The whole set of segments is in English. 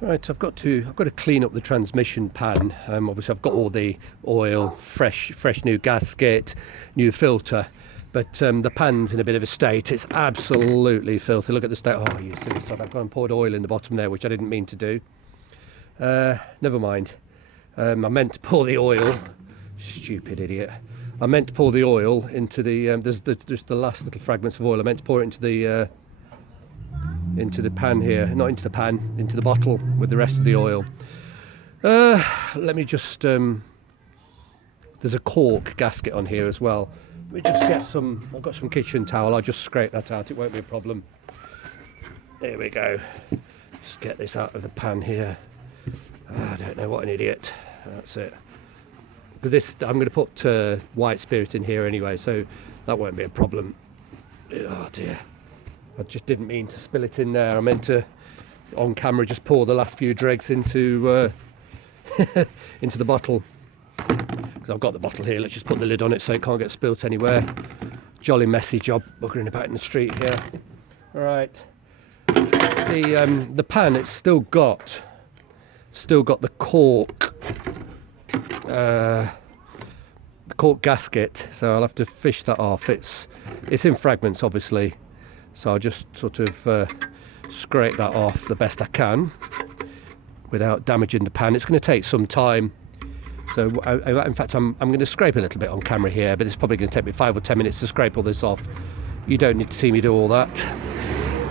Right, I've got to clean up the transmission pan. Obviously I've got all the oil, fresh new gasket, new filter, but the pan's in a bit of a state. It's absolutely filthy. Look at the state. Oh, you silly sod! I've gone and poured oil in the bottom there, which I didn't mean to do. Never mind. I meant to pour the oil. Stupid idiot. I meant to pour the oil into the. There's just the last little fragments of oil. I meant to pour it into the pan here, not into the pan, into the bottle with the rest of the oil. Let me just, there's a cork gasket on here as well. Let me just get some, I've got some kitchen towel, I'll just scrape that out, it won't be a problem. There we go. Just get this out of the pan here. I don't know, what an idiot. That's it. But this, I'm going to put white spirit in here anyway, so that won't be a problem. Oh dear. I just didn't mean to spill it in there. I meant to, on camera, just pour the last few dregs into into the bottle. Because I've got the bottle here. Let's just put the lid on it so it can't get spilt anywhere. Jolly messy job buggering about in the street here. All right. The pan, it's still got the cork gasket. So I'll have to fish that off. It's in fragments, obviously. So I'll just sort of scrape that off the best I can without damaging the pan. It's going to take some time. So in fact, I'm going to scrape a little bit on camera here, but it's probably going to take me 5 or 10 minutes to scrape all this off. You don't need to see me do all that.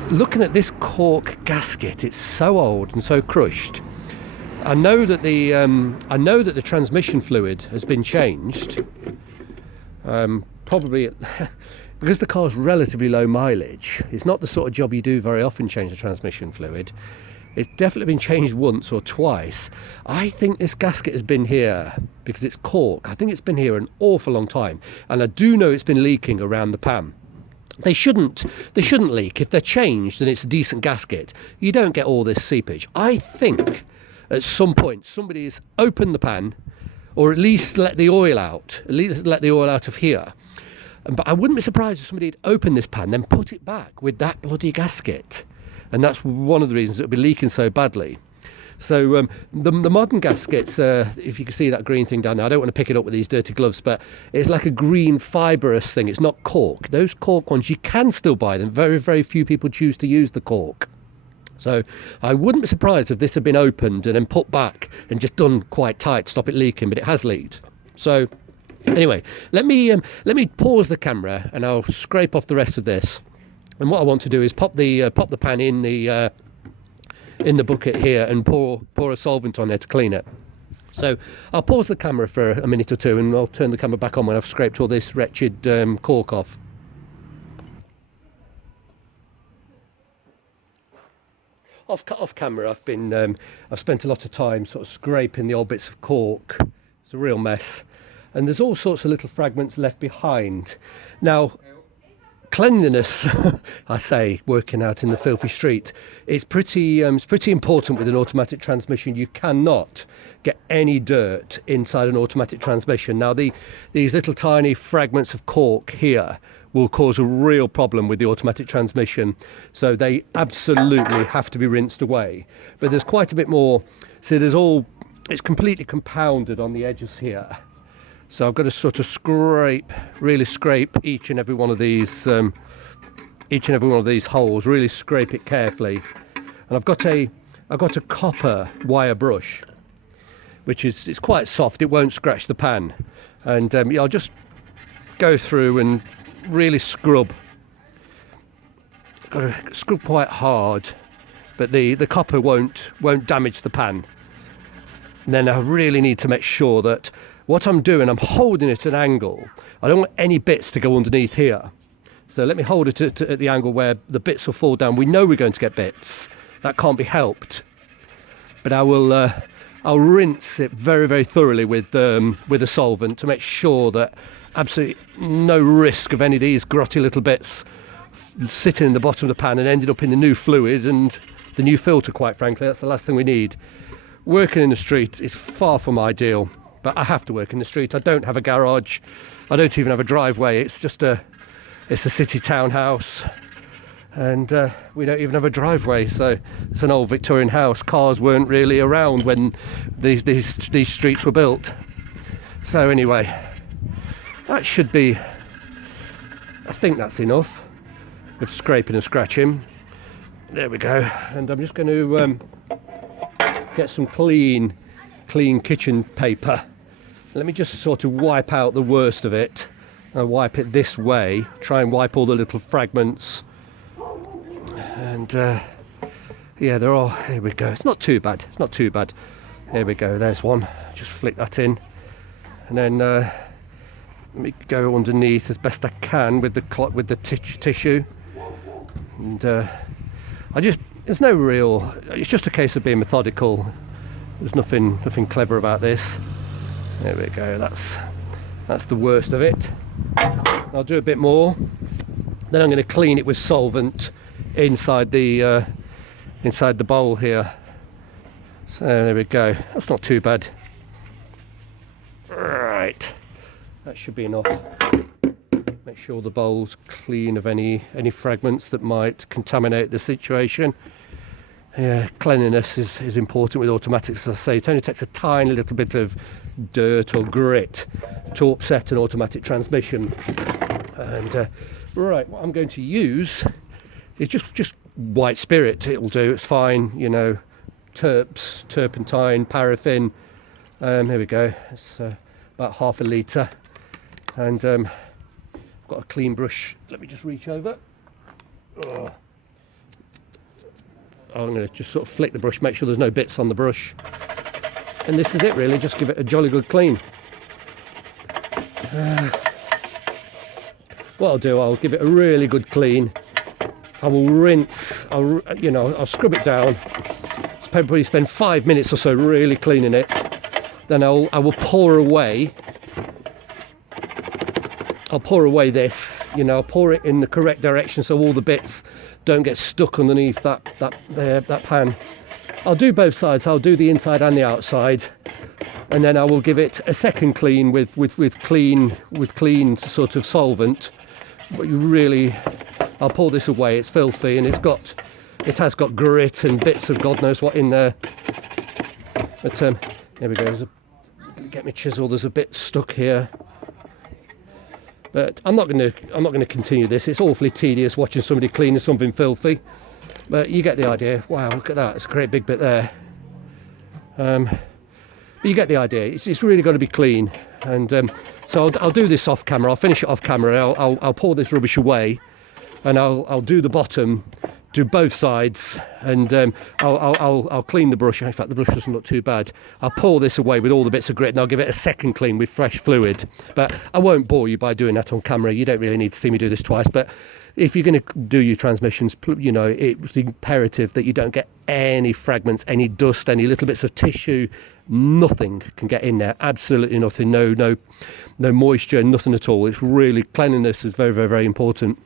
Looking at this cork gasket, it's so old and so crushed. I know that the transmission fluid has been changed. Probably. Because the car's relatively low mileage, it's not the sort of job you do very often, change the transmission fluid. It's definitely been changed once or twice. I think this gasket has been here, because it's cork, I think it's been here an awful long time. And I do know it's been leaking around the pan. They shouldn't leak. If they're changed and it's a decent gasket, you don't get all this seepage. I think at some point somebody's opened the pan, or at least let the oil out, of here. But I wouldn't be surprised if somebody had opened this pan, then put it back with that bloody gasket. And that's one of the reasons it would be leaking so badly. So the modern gaskets, if you can see that green thing down there, I don't want to pick it up with these dirty gloves, but it's like a green fibrous thing. It's not cork. Those cork ones, you can still buy them. Very, very few people choose to use the cork. So I wouldn't be surprised if this had been opened and then put back and just done quite tight to stop it leaking, but it has leaked. So anyway, let me pause the camera and I'll scrape off the rest of this. And what I want to do is pop the pan in the bucket here and pour a solvent on there to clean it. So I'll pause the camera for a minute or two and I'll turn the camera back on when I've scraped all this wretched cork off. Off camera, I've spent a lot of time sort of scraping the old bits of cork. It's a real mess. And there's all sorts of little fragments left behind. Now, cleanliness, I say, working out in the filthy street, it's pretty important with an automatic transmission. You cannot get any dirt inside an automatic transmission. Now, these little tiny fragments of cork here will cause a real problem with the automatic transmission. So they absolutely have to be rinsed away. But there's quite a bit more. See, it's completely compounded on the edges here. So I've got to sort of really scrape each and every one of these holes. Really scrape it carefully. And I've got a copper wire brush, which it's quite soft. It won't scratch the pan. And I'll just go through and really scrub. Got to scrub quite hard, but the copper won't damage the pan. And then I really need to make sure that what I'm doing, I'm holding it at an angle. I don't want any bits to go underneath here. So let me hold it at the angle where the bits will fall down. We know we're going to get bits. That can't be helped. But I'll rinse it very, very thoroughly with a solvent to make sure that absolutely no risk of any of these grotty little bits sitting in the bottom of the pan and ended up in the new fluid and the new filter, quite frankly. That's the last thing we need. Working in the street is far from ideal. But I have to work in the street. I don't have a garage. I don't even have a driveway. It's just a city townhouse. and we don't even have a driveway. So it's an old Victorian house. Cars weren't really around when these streets were built. So anyway, that should be, I think that's enough of scraping and scratching. There we go. And I'm just going to get some clean kitchen paper. Let me just sort of wipe out the worst of it. I wipe it this way, try and wipe all the little fragments. And yeah, they're all, here we go. It's not too bad, it's not too bad. There we go, there's one. Just flick that in. And then let me go underneath as best I can with the tissue. And there's no real, it's just a case of being methodical. There's nothing clever about this. There we go, that's the worst of it. I'll do a bit more. Then I'm going to clean it with solvent inside the bowl here. So there we go. That's not too bad. Right, that should be enough. Make sure the bowl's clean of any fragments that might contaminate the situation. Yeah, cleanliness is important with automatics. As I say, it only takes a tiny little bit of dirt or grit to upset an automatic transmission. And right, what I'm going to use is just white spirit. It'll do, it's fine, you know, turpentine, paraffin. Here we go, it's about half a litre. And I've got a clean brush. Let me just reach over. Oh. I'm going to just sort of flick the brush, make sure there's no bits on the brush. And this is it really, just give it a jolly good clean. What I'll do, I'll give it a really good clean. I will rinse, I'll scrub it down. Probably spend 5 minutes or so really cleaning it. Then I will pour away. I'll pour away this, I'll pour it in the correct direction so all the bits don't get stuck underneath that pan. I'll do both sides. I'll do the inside and the outside, and then I will give it a second clean with clean sort of solvent. But I'll pour this away. It's filthy and it has got grit and bits of God knows what in there. But there we go. Get my chisel. There's a bit stuck here. But I'm not going to continue this. It's awfully tedious watching somebody cleaning something filthy. But you get the idea. Wow, look at that. It's a great big bit there. But you get the idea. It's really got to be clean. And so I'll do this off camera. I'll finish it off camera. I'll pour this rubbish away, and I'll do the bottom, do both sides, and I'll clean the brush. In fact, the brush doesn't look too bad. I'll pour this away with all the bits of grit, and I'll give it a second clean with fresh fluid. But I won't bore you by doing that on camera. You don't really need to see me do this twice. But if you're going to do your transmissions, it's imperative that you don't get any fragments, any dust, any little bits of tissue. Nothing can get in there. Absolutely nothing. No moisture, nothing at all. It's really, cleanliness is very, very, very important.